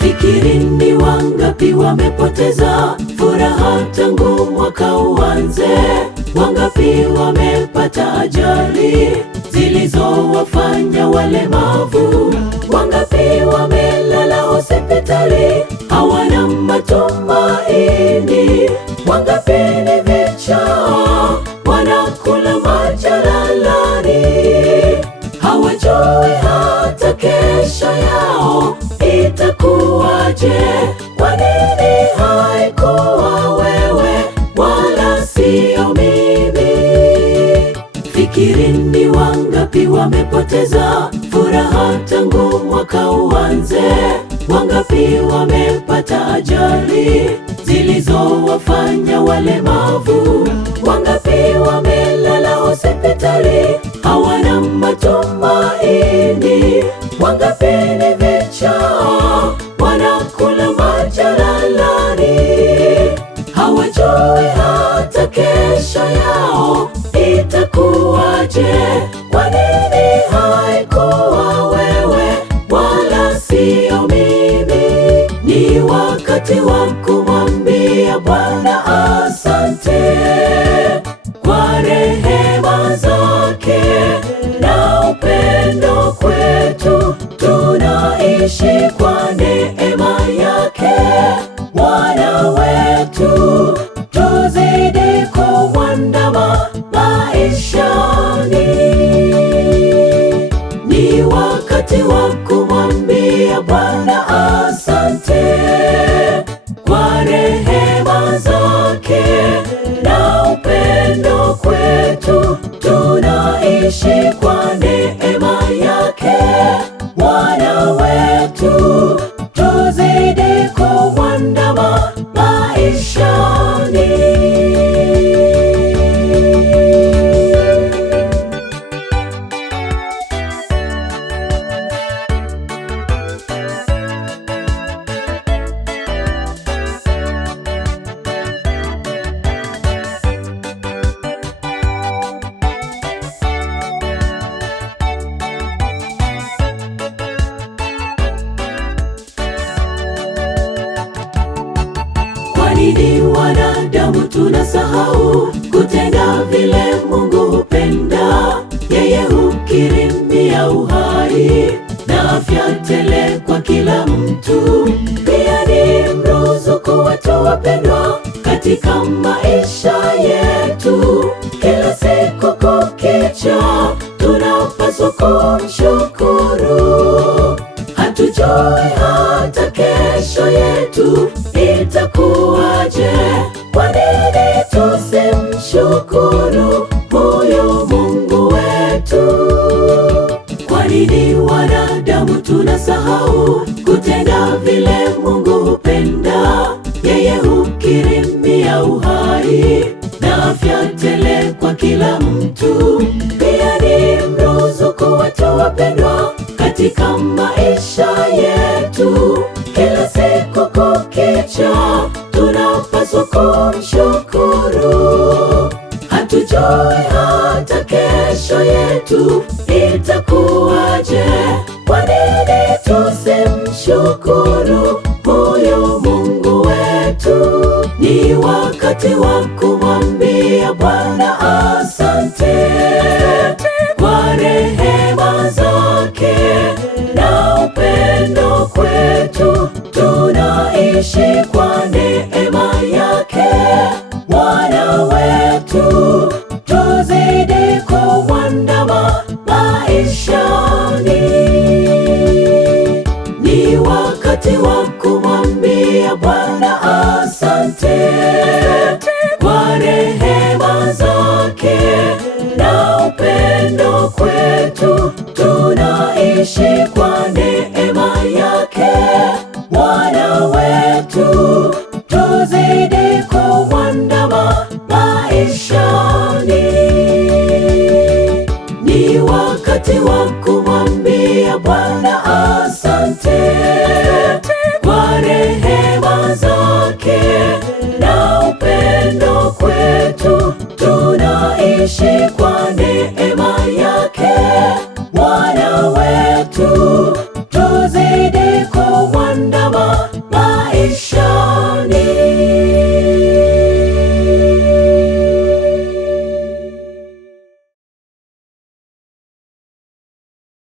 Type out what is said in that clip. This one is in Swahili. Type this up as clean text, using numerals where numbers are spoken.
Fikiri ni wangapi wamepoteza furaha tangu mwaka uanze? Wangapi wamepata ajali zilizowafanya walemavu? Wangapi wamelala hospitali hawana matumaini? Wangapi ni vichaa wanakula majalalani? Hawajui hata kesho yao itakuwaje. Kwa nini haikuwa wewe wala sio mimi? Fikiri ni wangapi wamepoteza furaha tangu mwaka uanze? Wangapi wamepata ajali zilizowafanya walemavu? Wangapi wamelala hospitali hawana matumaini? Wangapi ni vichaa wanakula majalalani? Hawajui hata kesho yao itakuwaje. Kwa nini haikuwa wewe wala sio mimi? Ni wakati wa kumwambia Bwana asante kwa rehema zake na upendo kwetu. Tunaishi kwa neema yake. Bwana wetu tuzidi kumwandama maishani. Ni wakati wa kumwambia Bwana asante kwa rehema zake na upendo kwetu. Tunaishi kwa neema yake. Bwana wetu tuzidi kumwandama maishani. Kwa nini wanadamu tunasahau kutenda vile Mungu hupenda? Yeye hukirimia uhai na afya tele kwa kila mtu. Pia ni mruzuku wetu wapendwa katika maisha yetu. Kila siku kukicha tunapaswa kumshukuru. Hatujui hata kesho yetu itakuwaje. Kwa nini tusimshukuru huyu Mungu wetu? Kwa nini wanadamu tunasahau kutenda vile Mungu hupenda? Yeye hukirimia uhai na afya tele kwa kila mtu. Pia ni mruzuku wetu wapendwa katika maisha yetu. Kila siku kukicha tunapaswa kumshukuru. Hatujui hata kesho yetu itakuwaje. Kwa nini tusimshukuru huyu Mungu wetu? Ni wakati wa kumwambia Bwana asante kwa rehema zake na upendo kwetu. Tunaishi kwa neema yake. Bwana wetu tuzidi kumwandama maishani. Ni wakati wa kumwambia Bwana asante kwa rehema zake na upendo kwetu. Tunaishi kwa neema yake. Bwana wetu tuzidi kumwandama maishani. Ni wakati wa kumwambia Bwana asante kwa rehema kwa